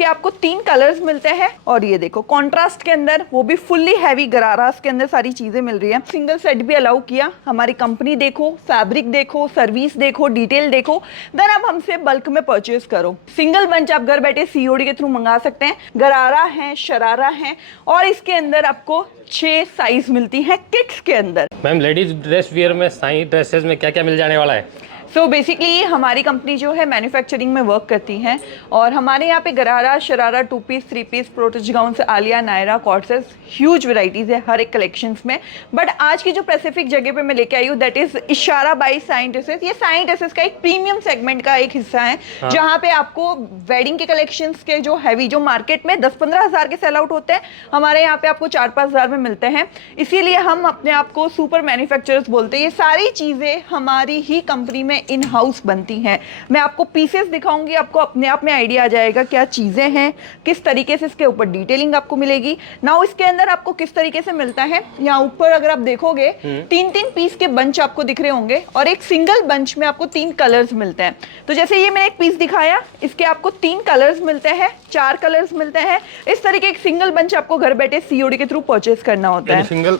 इसके आपको 3 कलर्स मिलते हैं और ये देखो कॉन्ट्रास्ट के अंदर, वो भी फुल्ली हैवी गरारास के अंदर सारी चीजें मिल रही है। सिंगल सेट भी अलाउ किया। हमारी कंपनी देखो, फैब्रिक देखो, सर्विस देखो, डिटेल देखो, देन आप हमसे बल्क में परचेज करो। सिंगल बंच आप घर बैठे सीओडी के थ्रू मंगा सकते हैं। गरारा है, शरारा है और इसके अंदर आपको 6 साइज मिलती है किड्स के अंदर। मैम लेडीज ड्रेस वियर में, साई ड्रेसेस में क्या क्या मिल जाने वाला है? सो बेसिकली हमारी कंपनी जो है मैन्युफैक्चरिंग में वर्क करती है और हमारे यहाँ पे गरारा, शरारा, 2 पीस, 3 पीस, प्रोटेज गाउन से आलिया, नायरा, कॉर्सेस, ह्यूज वैरायटीज है हर एक कलेक्शंस में। बट आज की जो स्पेसिफिक जगह पे मैं लेके आई हूँ दैट इज इशारा बाय साइन ड्रेसेस। ये साइन ड्रेसेस का एक प्रीमियम सेगमेंट का एक हिस्सा है। हाँ। जहाँ पे आपको वेडिंग के कलेक्शंस के जो हैवी, जो मार्केट में 10-15 हज़ार के सेल आउट होते हैं, हमारे यहाँ पे आपको 4-5 हज़ार में मिलते हैं। इसीलिए हम अपने आप को सुपर मैन्युफैक्चरर्स बोलते हैं। ये सारी चीज़ें हमारी ही कंपनी में इन हाउस बनती हैं। मैं आपको पीसेस दिखाऊंगी, आपको अपने आप में आइडिया आ जाएगा क्या चीजें हैं, किस तरीके से इसके ऊपर डिटेलिंग आपको मिलेगी। नाउ इसके अंदर आपको किस तरीके से मिलता है, यहाँ ऊपर अगर आप देखोगे 3-3 पीस के बंच आपको दिख रहे होंगे और एक सिंगल बंच में आपको 3 कलर्स मिलते हैं। तो जैसे ये मैंने एक पीस दिखाया, इसके आपको 3 कलर्स मिलते हैं, 4 कलर्स मिलते हैं। इस तरीके एक सिंगल बंच आपको घर बैठे सीओडी के थ्रू परचेज करना होता है। सिंगल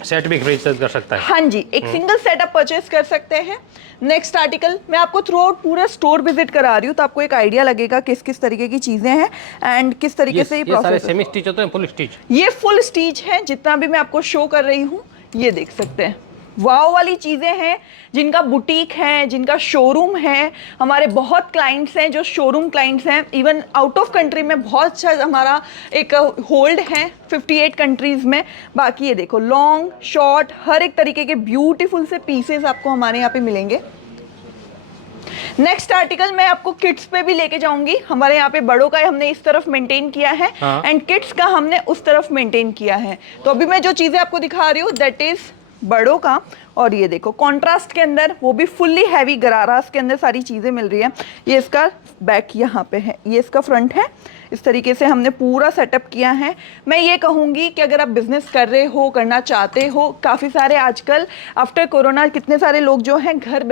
सेट भी परचेज कर सकता है। हाँ जी, एक सिंगल सेट आप परचेज कर सकते हैं। नेक्स्ट आर्टिकल मैं आपको थ्रू आउट पूरा स्टोर विजिट करा रही हूँ तो आपको एक आइडिया लगेगा किस किस तरीके की चीजें हैं एंड किस तरीके से ये सारे सेमी स्टिच होते हैं, फुल स्टिच? ये फुल स्टिच है। जितना भी मैं आपको शो कर रही हूँ ये देख सकते हैं। वाव वाली चीज़ें हैं, जिनका बुटीक है, जिनका शोरूम है। हमारे बहुत क्लाइंट्स हैं जो शोरूम क्लाइंट्स हैं, इवन आउट ऑफ कंट्री में बहुत अच्छा हमारा एक होल्ड है 58 कंट्रीज़ में। बाकी ये देखो लॉन्ग, शॉर्ट, हर एक तरीके के ब्यूटीफुल से पीसेस आपको हमारे यहाँ पे मिलेंगे। नेक्स्ट आर्टिकल मैं आपको किड्स पे भी लेके जाऊंगी। हमारे यहाँ पे बड़ों का हमने इस तरफ मेंटेन किया है एंड किड्स का हमने उस तरफ मेंटेन किया है। तो अभी मैं जो चीज़ें आपको दिखा रही हूँ दैट इज़ बड़ों का। और ये देखो कॉन्ट्रास्ट के अंदर, वो भी फुल्ली हैवी गरारास के अंदर सारी चीज़ें मिल रही है। ये इसका बैक यहाँ पे है, ये इसका फ्रंट है। इस तरीके से हमने पूरा सेटअप किया है। मैं ये कहूँगी कि अगर आप बिजनेस कर रहे हो, करना चाहते हो, काफ़ी सारे आजकल आफ्टर कोरोना कितने सारे लोग जो हैं घर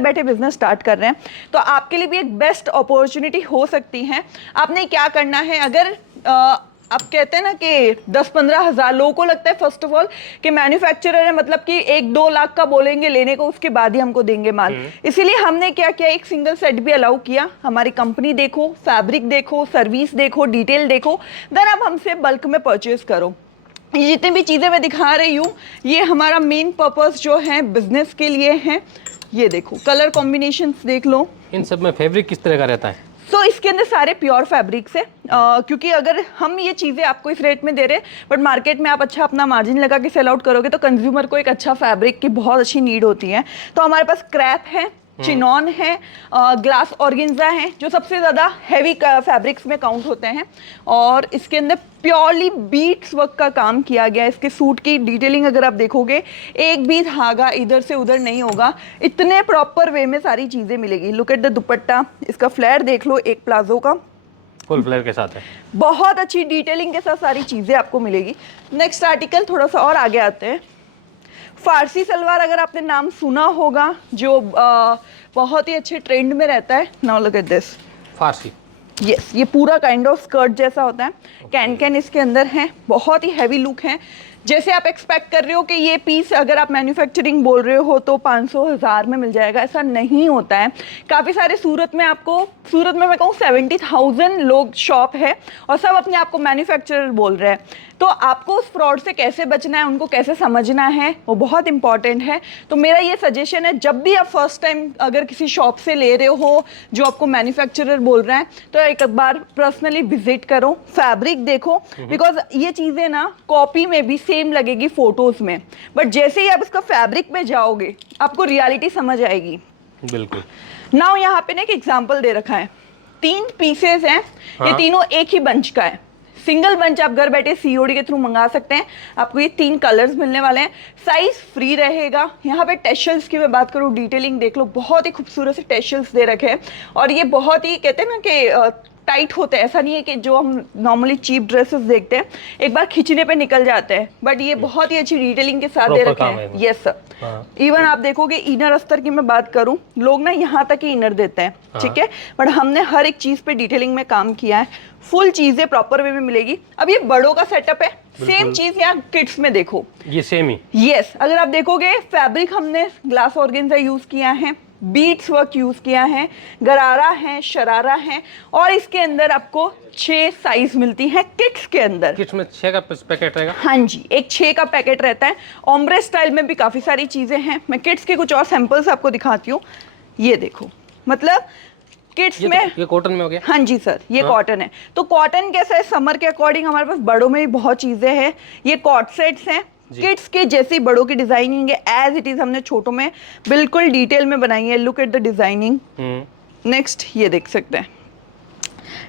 बैठे बिजनेस स्टार्ट कर रहे हैं, तो आपके लिए भी एक बेस्ट अपॉर्चुनिटी हो सकती है। आपने क्या करना है, अगर आप कहते हैं ना कि 10-15 हज़ार, लोगों को लगता है फर्स्ट ऑफ ऑल कि मैन्युफैक्चरर है मतलब कि 1-2 लाख का बोलेंगे लेने को, उसके बाद ही हमको देंगे माल। इसीलिए हमने क्या किया, एक सिंगल सेट भी अलाउ किया। हमारी कंपनी देखो, फैब्रिक देखो, सर्विस देखो, डिटेल देखो, देन आप हमसे बल्क में परचेज करो। ये जितनी भी चीज़ें मैं दिखा रही हूँ ये हमारा मेन पर्पस जो है बिजनेस के लिए है। ये देखो कलर कॉम्बिनेशंस देख लो। इन सब में फैब्रिक किस तरह का रहता है? तो इसके अंदर सारे प्योर फैब्रिक्स है। क्योंकि अगर हम ये चीज़ें आपको इस रेट में दे रहे हैं बट मार्केट में आप अच्छा अपना मार्जिन लगा के सेल आउट करोगे तो कंज्यूमर को एक अच्छा फैब्रिक की बहुत अच्छी नीड होती है। तो हमारे पास क्रैप है, चिनॉन है, ग्लास ऑर्गेन्जा है जो सबसे ज़्यादा हैवी फैब्रिक्स में काउंट होते हैं। और इसके अंदर प्योरली बीट्स वर्क का काम किया गया है। इसके सूट की डिटेलिंग अगर आप देखोगे, एक भी धागा इधर से उधर नहीं होगा, इतने प्रॉपर वे में सारी चीज़ें मिलेगी। लुक एट द दुपट्टा, इसका फ्लेयर देख लो, एक प्लाजो का फुल फ्लेयर के साथ है, बहुत अच्छी डिटेलिंग के साथ सारी चीज़ें आपको मिलेगी। नेक्स्ट आर्टिकल थोड़ा सा और आगे आते हैं। फारसी सलवार अगर आपने नाम सुना होगा, जो बहुत ही अच्छे ट्रेंड में रहता है। Now look at this Farsi. Yes, ये पूरा काइंड ऑफ स्कर्ट जैसा होता है। कैन इसके अंदर है, बहुत ही हैवी लुक है। जैसे आप एक्सपेक्ट कर रहे हो कि ये पीस अगर आप मैन्युफैक्चरिंग बोल रहे हो तो 500,000 में मिल जाएगा, ऐसा नहीं होता है। काफ़ी सारे सूरत में मैं कहूँ 70,000 लोग शॉप है और सब अपने आप को मैन्युफैक्चरर बोल रहे हैं। तो आपको उस फ्रॉड से कैसे बचना है, उनको कैसे समझना है, वो बहुत इंपॉर्टेंट है। तो मेरा ये सजेशन है, जब भी आप फर्स्ट टाइम अगर किसी शॉप से ले रहे हो जो आपको मैन्युफैक्चरर बोल रहा है तो एक बार पर्सनली विजिट करो, फैब्रिक देखो। बिकॉज ये चीज़ें ना कॉपी में भी सेम लगेगी फोटोज में, बट जैसे ही आप इसका फैब्रिक में जाओगे आपको रियलिटी समझ आएगी। बिल्कुल। नाउ यहाँ पे ना एक एग्जाम्पल दे रखा है, 3 पीसेस हैं। ये तीनों एक ही बंच का है। सिंगल बंच आप घर बैठे सीओडी के थ्रू मंगा सकते हैं। आपको ये 3 कलर्स मिलने वाले हैं, साइज फ्री रहेगा। यहाँ पे टेशल्स की मैं बात करूँ, डिटेलिंग देख लो, बहुत ही खूबसूरत से टेशल्स दे रखे हैं। और ये बहुत ही कहते हैं ना कि टाइट होते हैं, ऐसा नहीं है कि जो हम नॉर्मली चीप ड्रेसेस देखते हैं एक बार खींचने पे निकल जाते हैं, बट ये बहुत ही अच्छी डिटेलिंग के साथ दे रखे हैं। यस सर, इवन आप देखोगे इनर अस्तर की मैं बात करूं, लोग ना यहाँ तक ही इनर देते हैं, ठीक है, बट हमने हर एक चीज पे डिटेलिंग में काम किया है, फुल चीजें प्रॉपर वे में मिलेगी। अब ये बड़ों का सेटअप है, सेम चीज यहाँ किड्स में देखो, ये सेम ही। यस अगर आप देखोगे फैब्रिक हमने ग्लास ऑर्गेन्जा यूज किया है, बीट्स वर्क यूज किया है, गरारा है, शरारा है, और इसके अंदर आपको 6 साइज मिलती है किड्स के अंदर। किड्स में 6 का पैकेट रहेगा? हाँ जी, एक 6 का पैकेट रहता है। ओम्ब्रे स्टाइल में भी काफी सारी चीजें हैं, मैं किड्स के कुछ और सैंपल्स आपको दिखाती हूँ। ये देखो, मतलब किड्स में ये कॉटन में हो गया। हाँ जी सर, ये कॉटन है। तो कॉटन कैसा है, समर के अकॉर्डिंग हमारे पास बड़ों में भी बहुत चीजें हैं। ये कॉट सेट्स हैं, किड्स के जैसी बड़ों की डिजाइनिंग है, एज इट इज हमने छोटों में बिल्कुल डिटेल में बनाई है। Look at the designing. Next ये देख सकते हैं,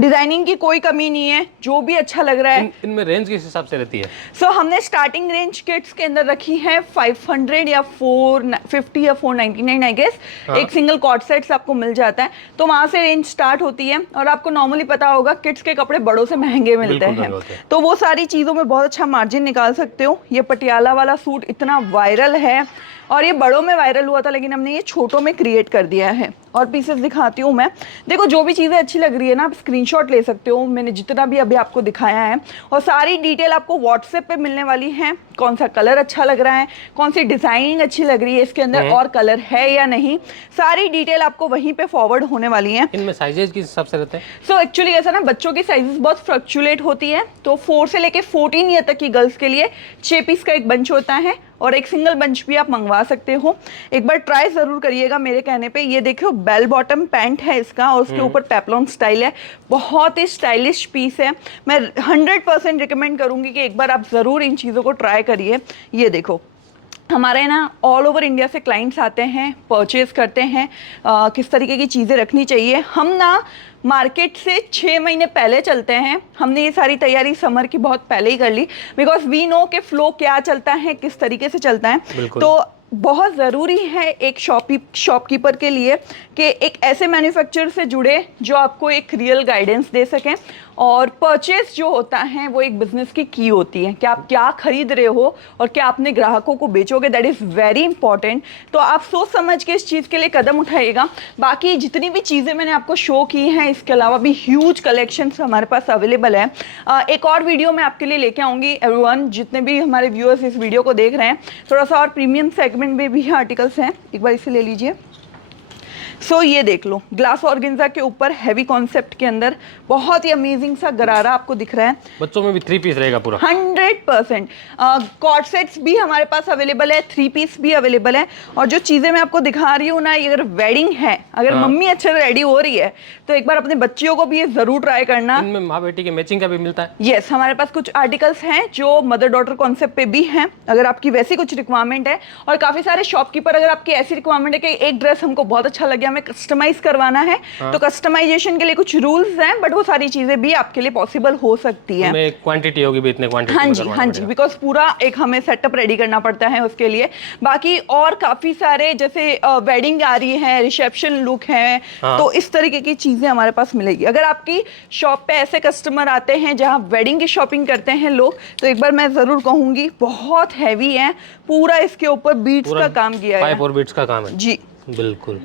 डिजाइनिंग की कोई कमी नहीं है, जो भी अच्छा लग रहा है। इनमें रेंज किस हिसाब से रहती है? सो हमने स्टार्टिंग रेंज किड्स के अंदर रखी है 500 या 450 या 499 आई गेस। एक सिंगल कॉट सेट्स आपको मिल जाता है, तो वहां से रेंज स्टार्ट होती है। और आपको नॉर्मली पता होगा किड्स के कपड़े बड़ों से महंगे मिलते हैं, तो वो सारी चीजों में बहुत अच्छा मार्जिन निकाल सकते हो। ये पटियाला वाला सूट इतना वायरल है, और ये बड़ों में वायरल हुआ था, लेकिन हमने ये छोटों में क्रिएट कर दिया है। और पीसेस दिखाती हूँ मैं, देखो जो भी चीज़ें अच्छी लग रही है ना, आप स्क्रीनशॉट ले सकते हो, मैंने जितना भी अभी आपको दिखाया है, और सारी डिटेल आपको व्हाट्सएप पे मिलने वाली है। कौन सा कलर अच्छा लग रहा है, कौन सी डिजाइनिंग अच्छी लग रही है, इसके अंदर और कलर है या नहीं, सारी डिटेल आपको वहीं पे फॉरवर्ड होने वाली है। इनमें साइजेज किस हिसाब से रहते हैं? सो एक्चुअली ऐसा ना, बच्चों की साइजेस बहुत फ्लक्चुएट होती है, तो 4 से लेके 14 ईयर तक की गर्ल्स के लिए 6 पीस का एक बंच होता है, और एक सिंगल बंच भी आप मंगवा सकते हो। एक बार ट्राई जरूर करिएगा मेरे कहने पे। ये देखो बेल बॉटम पैंट है इसका, और उसके ऊपर पेप्लॉन स्टाइल है, बहुत ही स्टाइलिश पीस है। मैं 100% रिकमेंड करूंगी कि एक बार आप जरूर इन चीज़ों को ट्राई करिए। ये देखो, हमारे ना ऑल ओवर इंडिया से क्लाइंट्स आते हैं, परचेज करते हैं किस तरीके की चीज़ें रखनी चाहिए। हम ना मार्केट से 6 महीने पहले चलते हैं, हमने ये सारी तैयारी समर की बहुत पहले ही कर ली, बिकॉज वी नो के फ्लो क्या चलता है, किस तरीके से चलता है। तो बहुत ज़रूरी है एक शॉपकीपर के लिए कि एक ऐसे मैन्युफैक्चरर से जुड़े जो आपको एक रियल गाइडेंस दे सकें। और परचेस जो होता है वो एक बिजनेस की की होती है कि आप क्या खरीद रहे हो और क्या अपने ग्राहकों को बेचोगे, दैट इज़ वेरी इंपॉर्टेंट। तो आप सोच समझ के इस चीज़ के लिए कदम उठाइएगा। बाकी जितनी भी चीज़ें मैंने आपको शो की हैं, इसके अलावा भी ह्यूज कलेक्शंस हमारे पास अवेलेबल है। एक और वीडियो मैं आपके लिए लेके आऊँगी एवरीवन, जितने भी हमारे व्यूअर्स इस वीडियो को देख रहे हैं, थोड़ा सा और प्रीमियम सेगमेंट में भी आर्टिकल्स हैं, एक बार इसे ले लीजिए। सो ये देख लो, ग्लास ऑर्गेन्जा के ऊपर हैवी कॉन्सेप्ट के अंदर बहुत ही अमेजिंग सा गरारा आपको दिख रहा है। बच्चों में भी 3 पीस रहेगा पूरा 100%। कॉर्ड सेट्स भी हमारे पास अवेलेबल है, 3 पीस भी अवेलेबल है। और जो चीज़ें मैं आपको दिखा रही हूँ ना, ये अगर वेडिंग है, अगर मम्मी अच्छे से रेडी हो रही है, तो एक बार अपने बच्चियों को भी ये जरूर ट्राई करना। इनमें माँ बेटी के मैचिंग का भी मिलता है? यस, हमारे पास कुछ आर्टिकल्स हैं जो मदर डॉटर कॉन्सेप्ट पे भी हैं, अगर आपकी वैसी कुछ रिक्वायरमेंट है। और काफ़ी सारे शॉपकीपर, अगर आपकी ऐसी रिक्वायरमेंट है कि एक ड्रेस हमको बहुत अच्छा लगे, हमें कस्टमाइज करवाना है, तो कस्टमाइजेशन के लिए कुछ रूल्स हैं, बट वो सारी चीजें भी आपके लिए पॉसिबल हो सकती है। में क्वांटिटी होगी भी, इतने क्वांटिटी। हाँ जी, बिकॉज पूरा एक हमें सेटअप रेडी करना पड़ता है उसके लिए। बाकी और काफी सारे, जैसे वेडिंग आ रही है, रिसेप्शन लुक है, तो इस तरीके की चीजें हमारे पास मिलेगी। अगर आपकी शॉप पे ऐसे कस्टमर आते हैं जहाँ वेडिंग की शॉपिंग करते हैं लोग, तो एक बार मैं जरूर कहूंगी बहुत हैवी है, पूरा इसके ऊपर बीट्स का काम किया है, पाइप और बीट्स का काम है जी, बिल्कुल।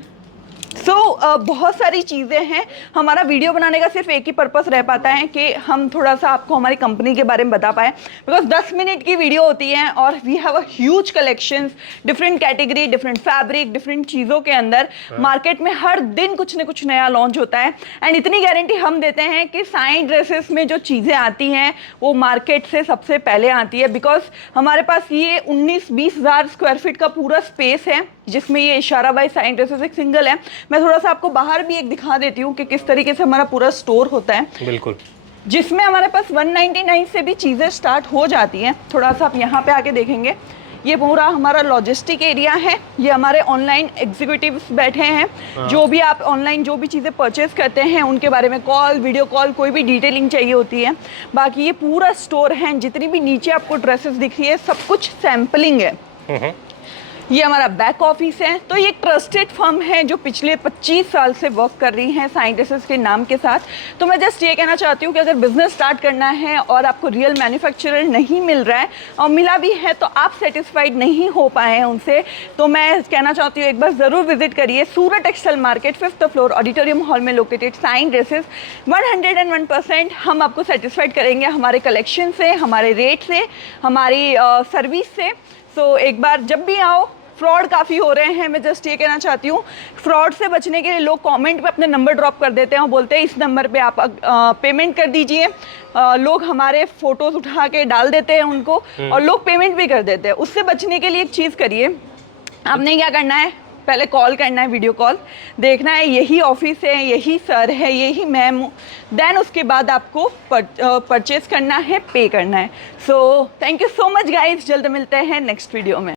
बहुत सारी चीज़ें हैं। हमारा वीडियो बनाने का सिर्फ एक ही पर्पस रह पाता है कि हम थोड़ा सा आपको हमारी कंपनी के बारे में बता पाए, बिकॉज 10 मिनट की वीडियो होती है और we have a huge collections, different category, different fabric, different चीज़ों के अंदर। मार्केट में हर दिन कुछ न कुछ नया लॉन्च होता है, एंड इतनी गारंटी हम देते हैं कि साई ड्रेसेस में जो चीज़ें आती हैं वो मार्केट से सबसे पहले आती है, बिकॉज हमारे पास ये 19-20 हज़ार स्क्वायर फीट का पूरा स्पेस है, जिसमें ये इशारा बाय साई ड्रेसेस एक सिंगल है। मैं थोड़ा सा आपको बाहर भी एक दिखा देती हूँ कि किस तरीके से हमारा पूरा स्टोर होता है, बिल्कुल, जिसमें हमारे पास 199 से भी चीज़ें स्टार्ट हो जाती हैं। थोड़ा सा आप यहाँ पे आके देखेंगे, ये पूरा हमारा लॉजिस्टिक एरिया है, ये हमारे ऑनलाइन एग्जीक्यूटिव्स बैठे हैं। जो भी आप ऑनलाइन जो भी चीज़ें परचेज करते हैं उनके बारे में कॉल, वीडियो कॉल, कोई भी डिटेलिंग चाहिए होती है। बाकी ये पूरा स्टोर है, जितनी भी नीचे आपको ड्रेसेस दिख रही है सब कुछ सैम्पलिंग है। ये हमारा बैक ऑफिस है। तो ये एक ट्रस्टेड फर्म है जो पिछले 25 साल से वर्क कर रही है साईं ड्रेसेस के नाम के साथ। तो मैं जस्ट ये कहना चाहती हूँ कि अगर बिजनेस स्टार्ट करना है और आपको रियल मैन्युफैक्चरर नहीं मिल रहा है और मिला भी है तो आप सेटिस्फाइड नहीं हो पाए हैं उनसे, तो मैं कहना चाहती हूँ एक बार ज़रूर विजिट करिए Surat textile market 5th floor auditorium hall में लोकेटेड साईं ड्रेसेस। 101% हम आपको सेटिस्फाइड करेंगे हमारे कलेक्शन से, हमारे रेट से, हमारी सर्विस से। सो एक बार जब भी आओ। फ्रॉड काफ़ी हो रहे हैं, मैं जस्ट ये कहना चाहती हूँ फ्रॉड से बचने के लिए लोग कमेंट पे अपने नंबर ड्रॉप कर देते हैं और बोलते हैं इस नंबर पे आप पेमेंट कर दीजिए। लोग हमारे फ़ोटोज़ उठा के डाल देते हैं उनको और लोग पेमेंट भी कर देते हैं। उससे बचने के लिए एक चीज़ करिए, आपने क्या करना है, पहले कॉल करना है, वीडियो कॉल, देखना है यही ऑफिस है, यही सर है, यही मैम हूँ, देन उसके बाद आपको परचेज़ करना है, पे करना है। So thank you so much guys, जल्द मिलते हैं नेक्स्ट वीडियो में।